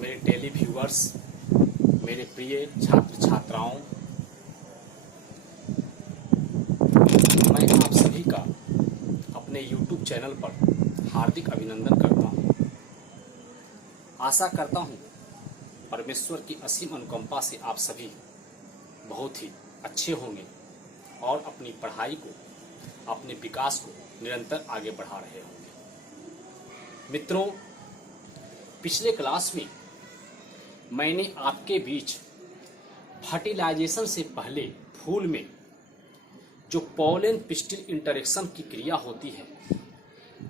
मेरे tele viewers, मेरे प्रिय छात्र छात्राओं, मैं आप सभी का अपने YouTube चैनल पर हार्दिक अभिनंदन करता हूं। आशा करता हूं परमेश्वर की असीम अनुकंपा से आप सभी बहुत ही अच्छे होंगे और अपनी पढ़ाई को, अपने विकास को निरंतर आगे बढ़ा रहे होंगे। मित्रों, पिछले क्लास में मैंने आपके बीच फर्टिलाइजेशन से पहले फूल में जो पॉलन पिस्टिल इंटरेक्शन की क्रिया होती है,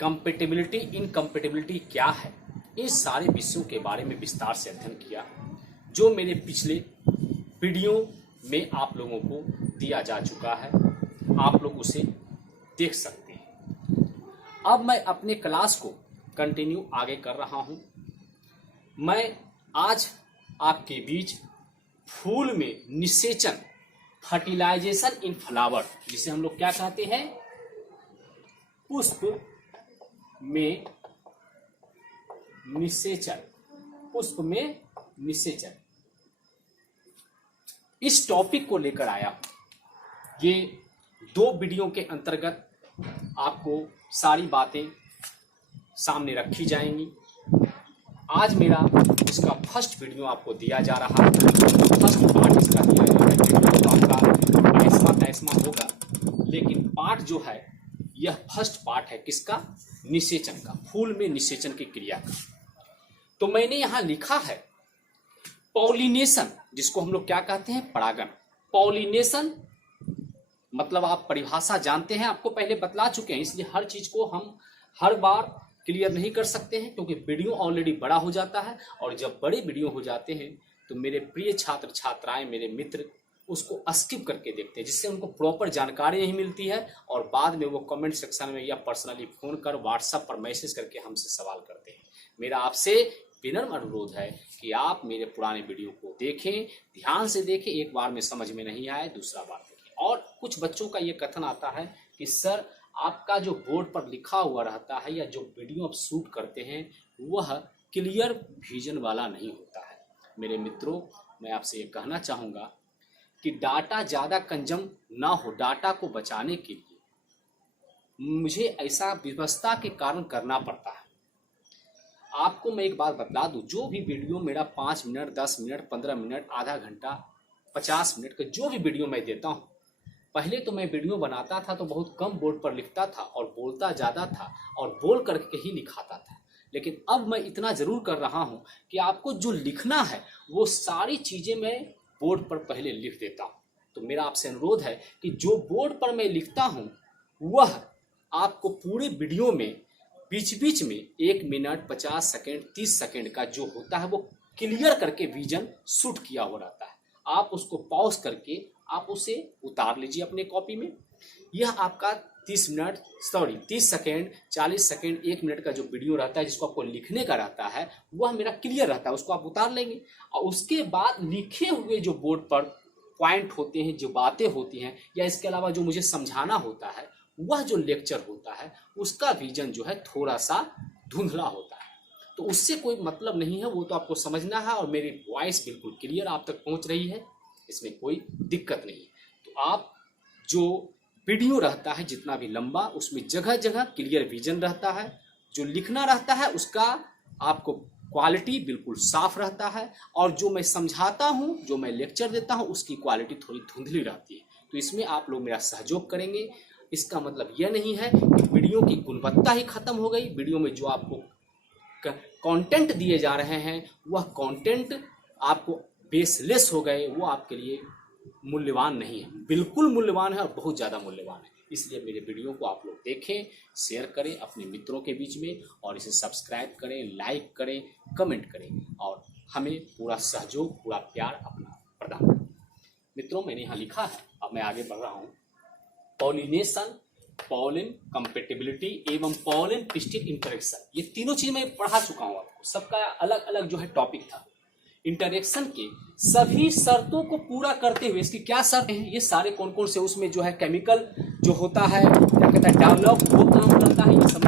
कंपेटिबिलिटी इनकम्पेटिबिलिटी क्या है, इन सारे विषयों के बारे में विस्तार से अध्ययन किया, जो मेरे पिछले वीडियो में आप लोगों को दिया जा चुका है। आप लोग उसे देख सकते हैं। अब मैं अपने क्लास को कंटिन्यू आगे कर रहा हूं। मैं आज आपके बीच फूल में निषेचन, फर्टिलाइजेशन इन फ्लावर, जिसे हम लोग क्या कहते हैं, पुष्प में निषेचन, पुष्प में निषेचन, इस टॉपिक को लेकर आया हूं। ये 2 वीडियो के अंतर्गत आपको सारी बातें सामने रखी जाएंगी। आज मेरा इसका फर्स्ट वीडियो आपको दिया जा रहा है, फर्स्ट पार्ट इसका दिया जा रहा है। तो आपका ऐसा होगा, लेकिन पार्ट जो है यह फर्स्ट पार्ट है किसका, निषेचन का, फूल में निषेचन की क्रिया का। तो मैंने यहां लिखा है पॉलिनेशन, जिसको हम लोग क्या कहते हैं, परागण। पॉलिनेशन मतलब आप परिभाषा जानते हैं, आपको पहले बतला चुके हैं, इसलिए हर चीज को हम हर बार क्लियर नहीं कर सकते हैं, क्योंकि वीडियो ऑलरेडी बड़ा हो जाता है। और जब बड़े वीडियो हो जाते हैं तो मेरे प्रिय छात्र छात्राएं, मेरे मित्र उसको स्किप करके देखते हैं, जिससे उनको प्रॉपर जानकारी नहीं मिलती है और बाद में वो कमेंट सेक्शन में या पर्सनली फोन कर, व्हाट्सएप पर मैसेज करके हमसे सवाल करते हैं। मेरा आपसे विनम्र अनुरोध है कि आप मेरे पुराने वीडियो को देखें, ध्यान से देखें, एक बार में समझ में नहीं आए दूसरा बार देखें। और कुछ बच्चों का ये कथन आता है कि सर, आपका जो बोर्ड पर लिखा हुआ रहता है या जो वीडियो आप शूट करते हैं वह क्लियर विजन वाला नहीं होता है। मेरे मित्रों, मैं आपसे ये कहना चाहूँगा कि डाटा ज़्यादा कंजम ना हो, डाटा को बचाने के लिए मुझे ऐसा व्यवस्था के कारण करना पड़ता है। आपको मैं एक बात बतला दूं, जो भी वीडियो मेरा 5 मिनट, 10 मिनट, 15 मिनट, आधा घंटा, 50 मिनट का जो भी वीडियो मैं देता हूं, पहले तो मैं वीडियो बनाता था तो बहुत कम बोर्ड पर लिखता था और बोलता ज़्यादा था और बोल करके ही लिखाता था। लेकिन अब मैं इतना ज़रूर कर रहा हूं कि आपको जो लिखना है वो सारी चीज़ें मैं बोर्ड पर पहले लिख देता हूं। तो मेरा आपसे अनुरोध है कि जो बोर्ड पर मैं लिखता हूं वह आपको पूरे वीडियो में बीच बीच में 1 मिनट, 50 सेकेंड, 30 सेकेंड का जो होता है वो क्लियर करके विजन शूट किया हुआ रहता है। आप उसको पॉज करके आप उसे उतार लीजिए अपने कॉपी में। यह आपका 30 सेकेंड, 40 सेकेंड, 1 मिनट का जो वीडियो रहता है, जिसको आपको लिखने का रहता है, वह मेरा क्लियर रहता है, उसको आप उतार लेंगे। और उसके बाद लिखे हुए जो बोर्ड पर पॉइंट होते हैं, जो बातें होती हैं, या इसके अलावा जो मुझे समझाना होता है, वह जो लेक्चर होता है उसका विजन जो है थोड़ा सा धुंधला होता है। तो उससे कोई मतलब नहीं है, वो तो आपको समझना है। और मेरी वॉइस बिल्कुल क्लियर आप तक पहुंच रही है, इसमें कोई दिक्कत नहीं है। तो आप जो वीडियो रहता है जितना भी लंबा, उसमें जगह जगह क्लियर विजन रहता है। जो लिखना रहता है उसका आपको क्वालिटी बिल्कुल साफ रहता है, और जो मैं समझाता हूं, जो मैं लेक्चर देता हूं, उसकी क्वालिटी थोड़ी धुंधली रहती है। तो इसमें आप लोग मेरा सहयोग करेंगे। इसका मतलब यह नहीं है कि वीडियो की गुणवत्ता ही खत्म हो गई। वीडियो में जो आपको कंटेंट दिए जा रहे हैं वह कंटेंट आपको बेसलेस हो गए, वो आपके लिए मूल्यवान नहीं है। बिल्कुल मूल्यवान है और बहुत ज़्यादा मूल्यवान है। इसलिए मेरे वीडियो को आप लोग देखें, शेयर करें अपने मित्रों के बीच में, और इसे सब्सक्राइब करें, लाइक करें, कमेंट करें, और हमें पूरा सहयोग, पूरा प्यार अपना प्रदान करें। मित्रों, मैंने यहाँ लिखा है, अब मैं आगे बढ़ रहा हूँ। पॉलिनेशन, पॉलन कंपेटिबिलिटी एवं पॉलन पिस्टिल इंटरेक्शन, ये तीनों चीज मैं पढ़ा चुका हूँ आपको। सबका अलग अलग जो है टॉपिक था। इंटरेक्शन के सभी शर्तों को पूरा करते हुए, इसकी क्या शर्त है, ये सारे कौन कौन से, उसमें जो है केमिकल जो होता है, क्या कहता है, डेवलप, वो काम करता है, ये सब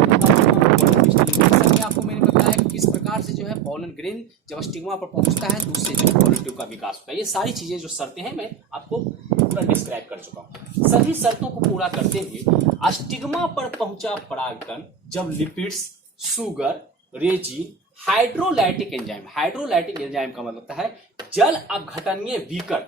आपको मैंने बताया कि इस प्रकार से जो है पोलन ग्रेन जब स्टिग्मा पर पहुंचता है तो उससे जो पोलन ट्यूब का विकास होता है। ये सारी चीजें जो शर्तें हैं मैं आपको पूरा डिस्क्राइब कर चुका हूँ। सभी शर्तों को पूरा करते हुए स्टिग्मा पर पहुंचा परागकण जब lipids, sugar, resin, hydrolytic enzyme का मतलब होता है जल अपघटनीय विकर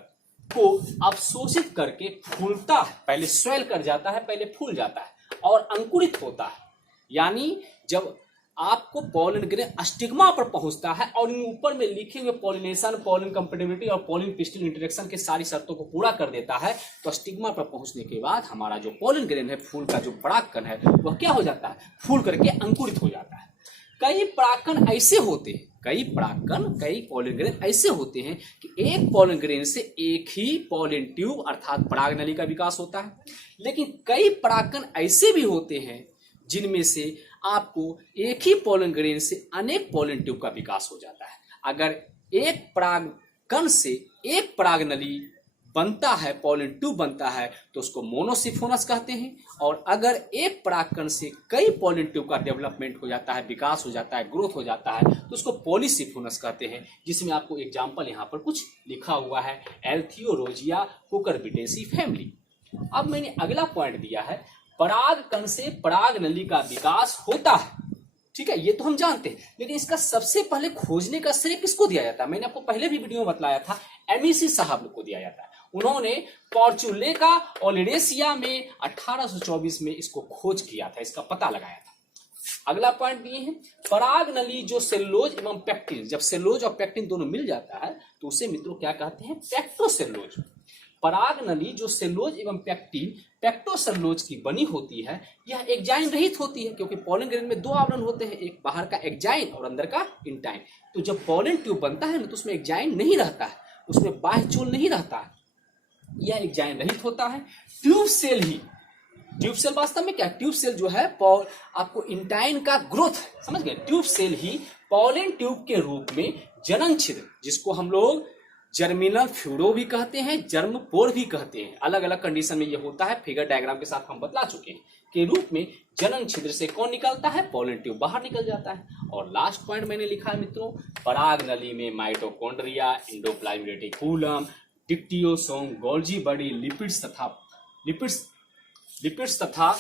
को अवशोषित करके फूलता है, पहले स्वेल कर जाता है, पहले फूल जाता है और अंकुरित होता है। यानी जब आपको पोलन ग्रेन स्टिग्मा पर पहुंचता है और इन ऊपर में लिखे हुए पॉलिनेशन, पोलन कंपेटिबिलिटी और पोलन पिस्टिल इंटरेक्शन के सारी शर्तों को पूरा कर देता है, तो स्टिग्मा पर पहुंचने के बाद हमारा जो पोलन ग्रेन है, फूल का जो परागकण है, वह क्या हो जाता है, फूल करके अंकुरित हो जाता है। कई परागकण ऐसे होते हैं, कई पोलन ग्रेन ऐसे होते हैं कि एक पोलन ग्रेन से एक ही पोलन ट्यूब अर्थात पराग नली का विकास होता है। लेकिन कई परागकण ऐसे भी होते हैं जिनमें से आपको एक ही पोलन ग्रेन से अनेक पोलन ट्यूब का विकास हो जाता है। अगर एक परागकण से एक पराग नली बनता है, पोलन ट्यूब बनता है, तो उसको मोनोसिफोनस कहते हैं। और अगर एक परागकण से कई पोलन ट्यूब का डेवलपमेंट हो जाता है, विकास हो जाता है, ग्रोथ हो जाता है, तो उसको पॉलीसिफोनस कहते हैं। जिसमें आपको एग्जाम्पल यहाँ पर कुछ लिखा हुआ है, एल्थियोरोजिया कुकुरबिटेसी फैमिली। अब मैंने अगला पॉइंट दिया है, परागकण से पराग नली का विकास होता है। ठीक है, ये तो हम जानते हैं, लेकिन इसका सबसे पहले खोजने का श्रेय किसको दिया जाता है? मैंने आपको पहले भी वीडियो में बतलाया था, एमईसी साहब को दिया जाता है। उन्होंने पोर्चुलेका ओलिडेसिया में 1824 में इसको खोज किया था, इसका पता लगाया था। अगला पॉइंट दिए हैं, पराग नली जो सेलुलोज एवं पेक्टिन, जब सेलुलोज और पेक्टिन दोनों मिल जाता है तो उसे मित्रों क्या कहते हैं, पेक्टोसेलुलोज। पराग नली जो सेलुलोज एवं पेक्टिन, पेक्टोसेलुलोज की बनी होती है, यह एग्जाइन रहित होती है, क्योंकि पोलन ग्रेन में दो आवरण होते हैं, एक बाहर का एग्जाइन और अंदर का इंटाइन। तो जब पोलन ट्यूब बनता है ना, तो उसमें एग्जाइन नहीं रहता है, उसमें बाह्य चोल नहीं रहता है, यह एग्जाइन रहित होता है। ट्यूब सेल ही, ट्यूब सेल वास्तव में क्या, ट्यूब सेल जो है आपको इंटाइन का ग्रोथ है, समझ गए। ट्यूब सेल ही पोलन ट्यूब के रूप में जनन छिद्र, जिसको हम लोग जर्मिनल फ्लूरो भी कहते हैं, जर्म पोर भी कहते हैं, अलग अलग कंडीशन में ये होता है, फिगर डायग्राम के साथ हम बतला चुके हैं, के रूप में जनन छिद्र से कौन निकलता है, पोलन ट्यूब बाहर निकल जाता है। और लास्ट पॉइंट मैंने लिखा है मित्रों, पराग नली में mitochondria, endoplasmic reticulum, dictyosome, Golgi body, lipids तथा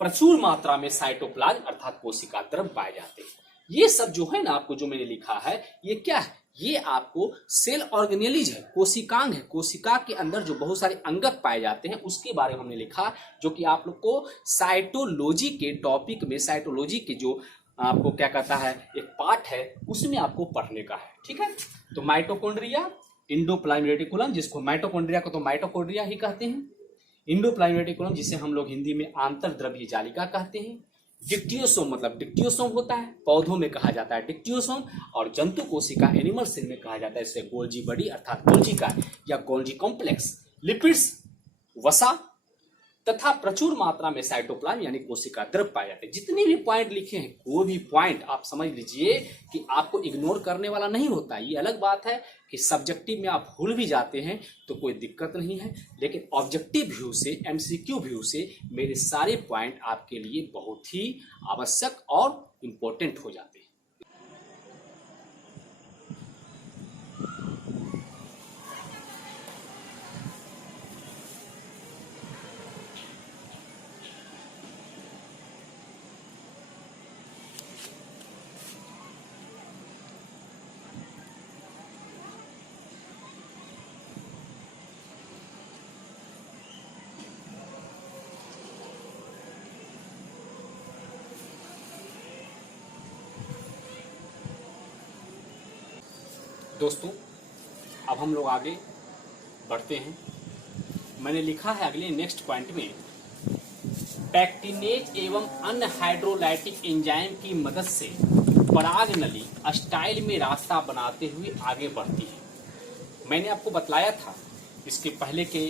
प्रचुर मात्रा में साइटोप्लाज्म अर्थात कोशिका द्रव्य पाए जाते हैं। ये सब जो है ना, आपको जो मैंने लिखा है, ये क्या है, ये आपको सेल ऑर्गेनेलिज है, कोशिकांग है, कोशिका के अंदर जो बहुत सारे अंगक पाए जाते हैं उसके बारे में हमने लिखा, जो कि आप लोग को साइटोलॉजी के टॉपिक में, साइटोलॉजी के जो आपको क्या कहता है एक पार्ट है, उसमें आपको पढ़ने का है। ठीक है, तो माइटोकॉन्ड्रिया, एंडोप्लाज्मिक रेटिकुलम, जिसको माइटोकॉन्ड्रिया को तो माइटोकॉन्ड्रिया ही कहते हैं, एंडोप्लाज्मिक रेटिकुलम जिसे हम लोग हिंदी में आंतरद्रव्य जालिका कहते हैं, डिक्टियोसोम मतलब डिक्टियोसोम होता है, पौधों में कहा जाता है डिक्टियोसोम, और जंतु कोशिका एनिमल सेल में कहा जाता है इसे गोल्जी बॉडी अर्थात गोल्जी का या गोल्जी कॉम्प्लेक्स, लिपिड्स, वसा तथा प्रचुर मात्रा में साइटोप्लाज्म यानी कोशिका द्रव्य पाए जाते हैं। जितने भी पॉइंट लिखे हैं, कोई भी पॉइंट आप समझ लीजिए कि आपको इग्नोर करने वाला नहीं होता। ये अलग बात है कि सब्जेक्टिव में आप भूल भी जाते हैं तो कोई दिक्कत नहीं है, लेकिन ऑब्जेक्टिव व्यू से, एमसीक्यू व्यू से मेरे सारे पॉइंट आपके लिए बहुत ही आवश्यक और इम्पोर्टेंट हो जाते हैं। दोस्तों, अब हम लोग आगे बढ़ते हैं। मैंने लिखा है अगले नेक्स्ट पॉइंट में, पैक्टिनेज एवं अन्य हाइड्रोलाइटिक एंजाइम की मदद से पराग नली स्टाइल में रास्ता बनाते हुए आगे बढ़ती है। मैंने आपको बतलाया था इसके पहले के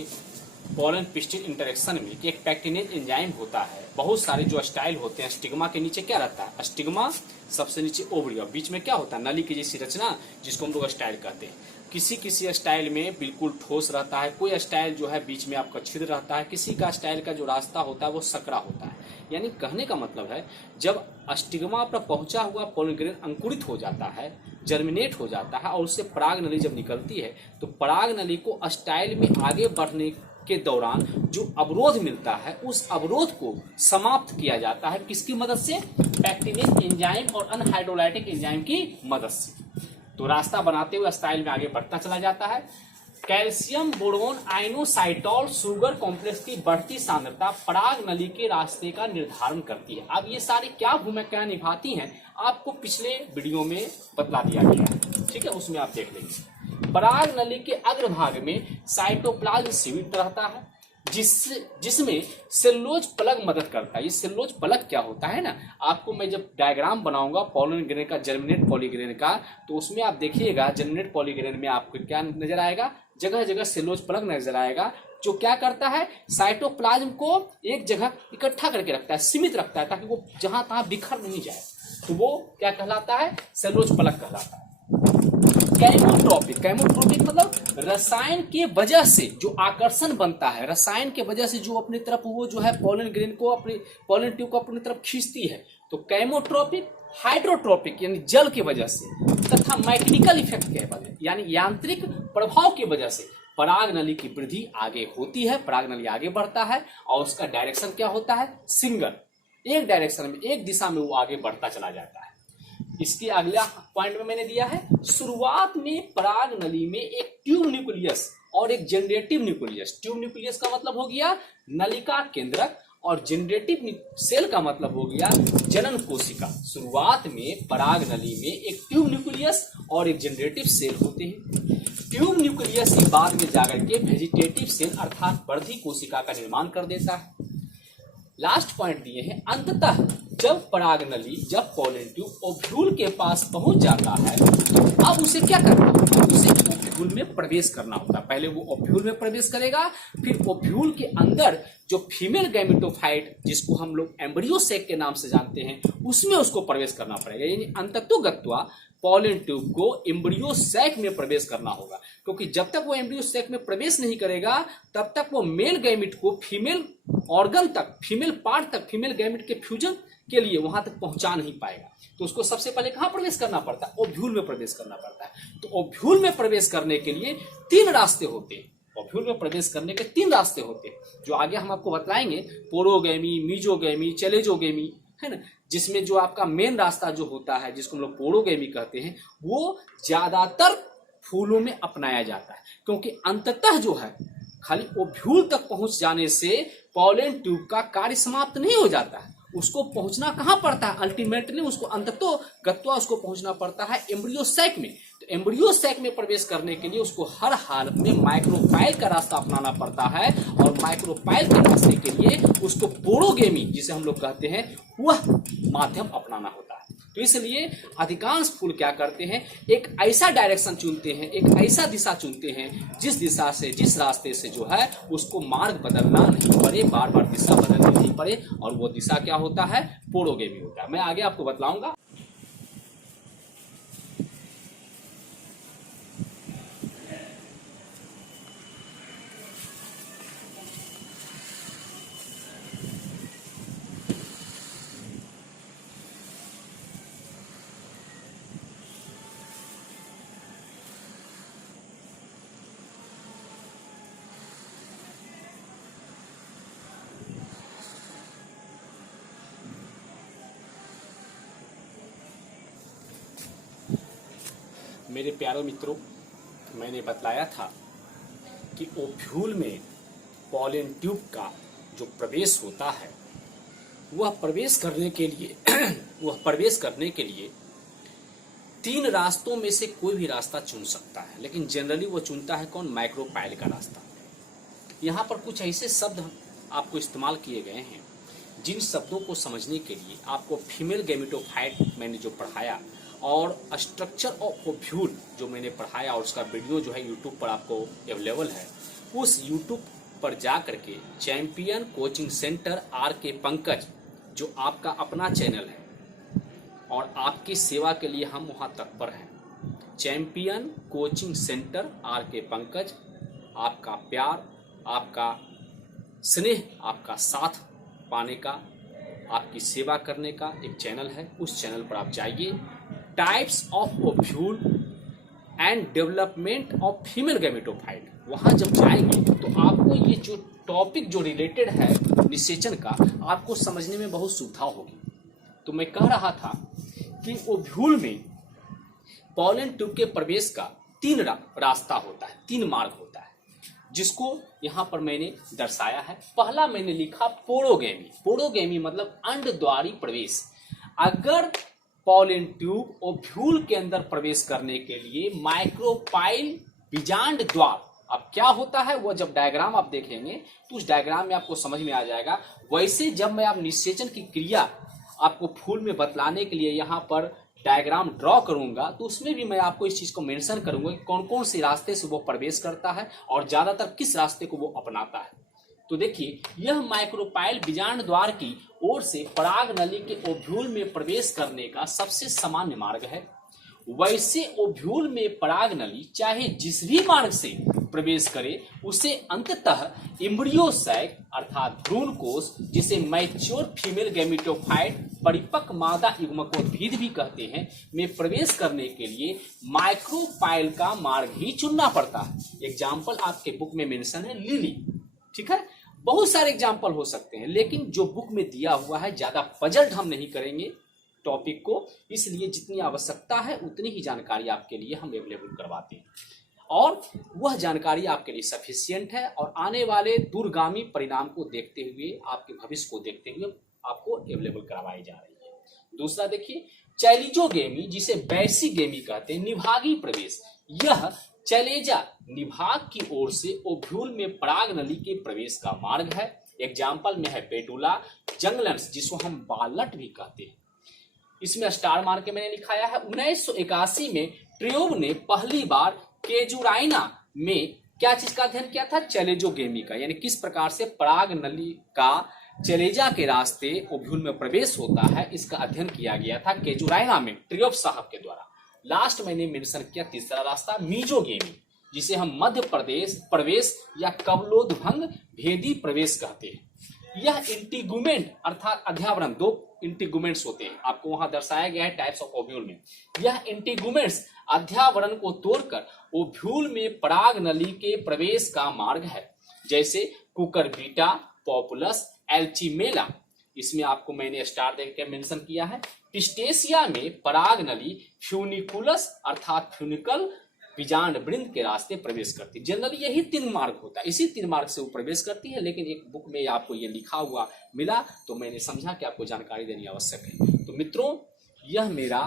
पोलन पिस्टिन इंटरेक्शन में कि एक पैक्टिनेज एंजाइम होता है। बहुत सारे जो स्टाइल होते हैं, स्टिग्मा के नीचे क्या रहता है, स्टिग्मा सबसे नीचे ओवरी, और बीच में क्या होता है, नली की जैसी रचना, जिसको हम लोग स्टाइल कहते हैं। किसी किसी स्टाइल में बिल्कुल ठोस रहता है, कोई स्टाइल जो है बीच में आपका छिद्र रहता है, किसी का स्टाइल का जो रास्ता होता है वो सकरा होता है। यानी कहने का मतलब है, जब स्टिग्मा पर पहुंचा हुआ पोलन ग्रेन अंकुरित हो जाता है, जर्मिनेट हो जाता है, और उससे पराग नली जब निकलती है, तो पराग नली को स्टाइल में आगे बढ़ने के दौरान जो अवरोध मिलता है, उस अवरोध को समाप्त किया जाता है किसकी मदद से, पैक्टिनेज एंजाइम और अनहाइड्रोलाइटिक एंजाइम की मदद से। तो रास्ता बनाते हुए स्टाइल में आगे बढ़ता चला जाता है। कैल्शियम बोरोन आइनोसाइटोल शुगर कॉम्प्लेक्स की बढ़ती सांद्रता पराग नली के रास्ते का निर्धारण करती है। अब ये सारी क्या भूमिका निभाती हैं, आपको पिछले वीडियो में बतला दिया गया है, ठीक है, उसमें आप देख लेंगे। पराग नली के अग्रभाग में साइटोप्लाज्म सीमित रहता है, जिसमें सेलुलोज प्लग मदद करता है। ये सेलुलोज प्लग क्या होता है ना, आपको मैं जब डायग्राम बनाऊंगा पोलन ग्रेन का, जर्मिनेट पॉलीग्रेन का, तो उसमें आप देखिएगा जर्मिनेट पॉलीग्रेन में आपको क्या नजर आएगा, जगह जगह सेलुलोज प्लग नजर आएगा, जो क्या करता है, साइटोप्लाज्म को एक जगह इकट्ठा करके रखता है, सीमित रखता है, ताकि वो जहां तहां बिखर नहीं जाए। तो वो क्या कहलाता है, सेलुलोज प्लग कहलाता है। कैमोट्रोपिक, कैमोट्रोपिक मतलब रसायन के वजह से जो आकर्षण बनता है, रसायन के वजह से जो अपनी तरफ वो जो है पोलन ग्रेन को, अपनी पोलन ट्यूब को अपनी तरफ खींचती है, तो कैमोट्रोपिक। हाइड्रोट्रोपिक यानी जल की वजह से, तथा मैकेनिकल इफेक्ट के वजह यानी यांत्रिक प्रभाव की वजह से पराग नली की वृद्धि आगे होती है, पराग नली आगे बढ़ता है, और उसका डायरेक्शन क्या होता है, सिंगल, एक डायरेक्शन में, एक दिशा में वो आगे बढ़ता चला जाता है। इसके अगला पॉइंट में मैंने दिया है, शुरुआत में पराग नली में एक ट्यूब न्यूक्लियस और एक जनरेटिव न्यूक्लियस। ट्यूब न्यूक्लियस का मतलब हो गया नलिका केंद्रक, और जनरेटिव सेल का मतलब हो गया जनन कोशिका। शुरुआत में पराग नली में एक ट्यूब न्यूक्लियस और एक जनरेटिव सेल होते हैं। ट्यूब न्यूक्लियस ही बाद में जाकर के वेजिटेटिव सेल अर्थात वर्धी कोशिका का निर्माण कर देता है। लास्ट पॉइंट दिए हैं, अंततः जब पराग नली, जब पोलन ट्यूब ओव्यूल के पास पहुंच जाता है, अब उसे क्या करना होता है, उसे ओव्यूल में प्रवेश करना होता है। पहले वो ओव्यूल में प्रवेश करेगा, फिर ओव्यूल के अंदर जो फीमेल गैमेटोफाइट, जिसको हम लोग एम्ब्रियो सैक के नाम से जानते हैं, उसमें उसको प्रवेश करना पड़ेगा। यानी अंततोगत्वा पोलन ट्यूब को एम्ब्रियो सैक में प्रवेश करना होगा, क्योंकि जब तक वो एम्ब्रियो सैक में प्रवेश नहीं करेगा, तब तक वो मेल गैमेट को फीमेल ऑर्गन तक, फीमेल पार्ट तक, फीमेल गैमेट के फ्यूजन के लिए वहां तक पहुंचा नहीं पाएगा। तो उसको सबसे पहले कहां प्रवेश करना पड़ता है, ओव्यूल में प्रवेश करना पड़ता है। तो ओव्यूल में प्रवेश करने के लिए 3 रास्ते होते हैं। ओव्यूल में प्रवेश करने के 3 रास्ते होते हैं, जो आगे हम आपको बतलाएंगे, पोरोगैमी, मीजोगैमी, चेलेजोगैमी, है ना, जिसमें जो आपका मेन रास्ता जो होता है, जिसको हम लोग पोरोगैमी कहते हैं, वो ज्यादातर फूलों में अपनाया जाता है, क्योंकि अंततः जो है खाली ओव्यूल तक पहुंच जाने से पोलन ट्यूब का कार्य समाप्त नहीं हो जाता है। उसको पहुंचना कहां पड़ता है, अल्टीमेटली उसको अंततोगत्वा उसको पहुंचना पड़ता है एम्ब्रियो सैक में। तो एम्ब्रियो सैक में प्रवेश करने के लिए उसको हर हालत में माइक्रोपाइल का रास्ता अपनाना पड़ता है, और माइक्रोपाइल के रास्ते के लिए उसको पोरोगेमी, जिसे हम लोग कहते हैं, वह माध्यम अपनाना होता है। तो इसलिए अधिकांश फूल क्या करते हैं, एक ऐसा डायरेक्शन चुनते हैं, एक ऐसा दिशा चुनते हैं, जिस दिशा से, जिस रास्ते से जो है उसको मार्ग बदलना नहीं पड़े, बार बार दिशा बदलनी नहीं पड़े, और वो दिशा क्या होता है, पोरोगेमी होता है। मैं आगे आपको बतलाऊंगा। मेरे प्यारे मित्रों, मैंने बतलाया था कि ओव्यूल में पोलन ट्यूब का जो प्रवेश होता है, वह प्रवेश करने के लिए 3 रास्तों में से कोई भी रास्ता चुन सकता है, लेकिन जनरली वो चुनता है कौन, माइक्रोपाइल का रास्ता। यहाँ पर कुछ ऐसे शब्द आपको इस्तेमाल किए गए हैं, जिन शब्दों को समझने के लिए आपको फीमेल गैमेटोफाइट मैंने जो पढ़ाया, और स्ट्रक्चर ऑफ ओव्यूल जो मैंने पढ़ाया, और उसका वीडियो जो है यूट्यूब पर आपको अवेलेबल है, उस यूट्यूब पर जा करके चैंपियन कोचिंग सेंटर आर के पंकज, जो आपका अपना चैनल है और आपकी सेवा के लिए हम वहां तत्पर हैं। चैंपियन कोचिंग सेंटर आर के पंकज, आपका प्यार, आपका स्नेह, आपका साथ पाने का, आपकी सेवा करने का एक चैनल है। उस चैनल पर आप जाइए। Types of ovule and development of female gametophyte, वहां जब जाएंगे तो आपको ये जो टॉपिक जो रिलेटेड है निषेचन का, आपको समझने में बहुत सुविधा होगी। तो मैं कह रहा था कि ओव्यूल में पॉलन ट्यूब के प्रवेश का 3 रास्ता होता है, 3 मार्ग होता है, जिसको यहाँ पर मैंने दर्शाया है। पहला मैंने लिखा पोरोगेमी। पोरोगेमी मतलब अंडद्वारी प्रवेश। अगर पॉलन ट्यूब ओव्यूल के अंदर प्रवेश करने के लिए माइक्रोपाइल बीजांड द्वार, अब क्या होता है वो जब डायग्राम आप देखेंगे तो उस डायग्राम में आपको समझ में आ जाएगा। वैसे जब मैं आप निषेचन की क्रिया आपको फूल में बतलाने के लिए यहाँ पर डायग्राम ड्रॉ करूंगा तो उसमें भी मैं आपको इस चीज को मेंशन करूंगा कि कौन कौन से रास्ते से वो प्रवेश करता है और ज्यादातर किस रास्ते को वो अपनाता है। तो देखिए, यह माइक्रोपाइल बीजांड द्वार की ओर से पराग नली के ओव्यूल में प्रवेश करने का सबसे सामान्य मार्ग है। वैसे ओव्यूल में पराग नली चाहे जिस भी मार्ग से प्रवेश करे, उसे अंततः एम्ब्रियो सैक अर्थात भ्रूण कोश, जिसे मैच्योर फीमेल गैमेटोफाइट परिपक्व मादा युग्मकोद्भिद भी कहते हैं, में प्रवेश करने के लिए माइक्रोपाइल का मार्ग ही चुनना पड़ता है। एग्जाम्पल आपके बुक में मेंशन है लिली, ठीक है। बहुत सारे एग्जाम्पल हो सकते हैं, लेकिन जो बुक में दिया हुआ है ज्यादा पजल्ड हम नहीं करेंगे टॉपिक को, इसलिए जितनी आवश्यकता है उतनी ही जानकारी आपके लिए हम अवेलेबल करवाते हैं और वह जानकारी आपके लिए सफिशिएंट है और आने वाले दूरगामी परिणाम को देखते हुए, आपके भविष्य को देखते हुए आपको अवेलेबल करवाई जा रही है। दूसरा देखिए, चैलिजोगेमी, जिसे बैसीगेमी कहते हैं, निभागी प्रवेश। यह चैलेजा निभाग की ओर से ओव्यूल में पराग नली के प्रवेश का मार्ग है। एग्जाम्पल में है पेटुला जंगलन्स, जिसको हम बालट भी कहते हैं। इसमें स्टार मार्क के मैंने लिखाया है। 1981 में ट्रियोब ने पहली बार केजुराइना में क्या चीज का अध्ययन किया था? चैलेजोगेमी का, यानी किस प्रकार से पराग नली का चैलेजा के रास्ते ओव्यूल में प्रवेश होता है, इसका अध्ययन किया गया था केजुराइना में ट्रियोब साहब के द्वारा। लास्ट मैंने मेंशन किया तीसरा रास्ता मीजोगेमी, जिसे हम मध्य प्रदेश प्रवेश या कवलोद्भंग भेदी प्रवेश कहते हैं। यह इंटीगुमेंट अर्थात अध्यावरण, 2 इंटीगुमेंट्स होते हैं, आपको वहां दर्शाया गया है टाइप्स ऑफ ओव्यूल में। यह इंटीगुमेंट्स अध्यावरण को तोड़कर ओव्यूल में पराग नली के प्रवेश का मार्ग है, जैसे कुकरबीटा, पॉपुलस, एल्चिमेला। इसमें आपको मैंने स्टार देख के मेंशन किया है। पिस्टेसिया में पराग नली फ्यूनिकुलस अर्थात फ्यूनिकल बीजांड वृंद के रास्ते प्रवेश करती है। जनरली यही 3 मार्ग होता है, इसी 3 मार्ग से वो प्रवेश करती है, लेकिन एक बुक में आपको ये लिखा हुआ मिला तो मैंने समझा कि आपको जानकारी देनी आवश्यक है। तो मित्रों, यह मेरा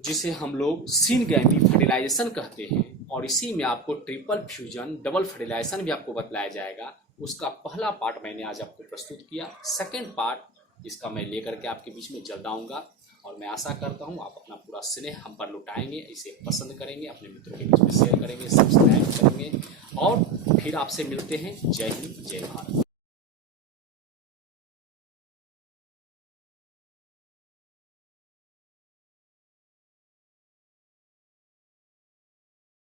जिसे हम लोग सिनगैमी फर्टिलाइजेशन कहते हैं और इसी में आपको ट्रिपल फ्यूजन, डबल फर्टिलाइजेशन भी आपको बतलाया जाएगा, उसका पहला पार्ट मैंने आज आपको प्रस्तुत किया। सेकेंड पार्ट इसका मैं लेकर के आपके बीच में जल्द आऊंगा और मैं आशा करता हूं आप अपना पूरा स्नेह हम पर लुटाएंगे, इसे पसंद करेंगे, अपने मित्रों के बीच में शेयर करेंगे, सब्सक्राइब करेंगे और फिर आपसे मिलते हैं। जय हिंद, जय भारत।